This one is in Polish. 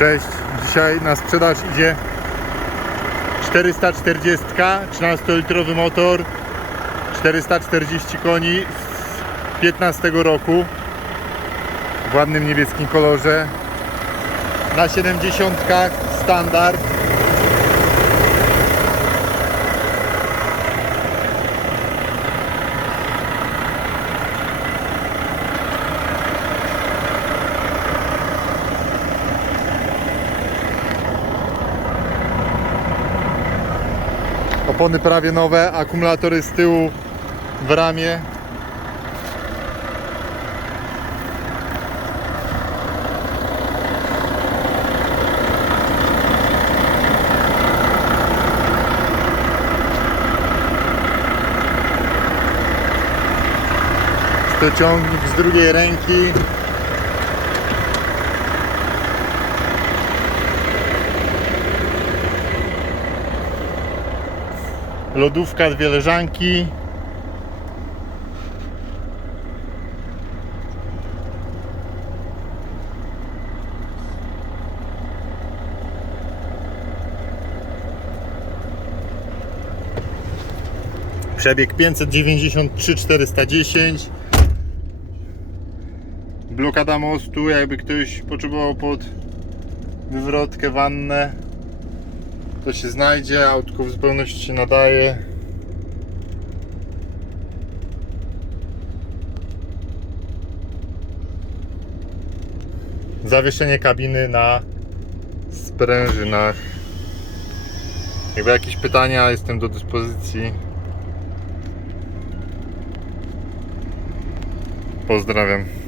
Cześć, dzisiaj na sprzedaż idzie 440, 13-litrowy motor, 440 koni z 15 roku w ładnym niebieskim kolorze. Na 70 standard opony prawie nowe, akumulatory z tyłu w ramie to ciągnik z drugiej ręki lodówka, dwie leżanki. Przebieg 593 410 blokada mostu, jakby ktoś potrzebował pod wywrotkę, wannę to się znajdzie, autko w zupełności się nadaje. Zawieszenie kabiny na sprężynach. Jakby jakieś pytania, jestem do dyspozycji. Pozdrawiam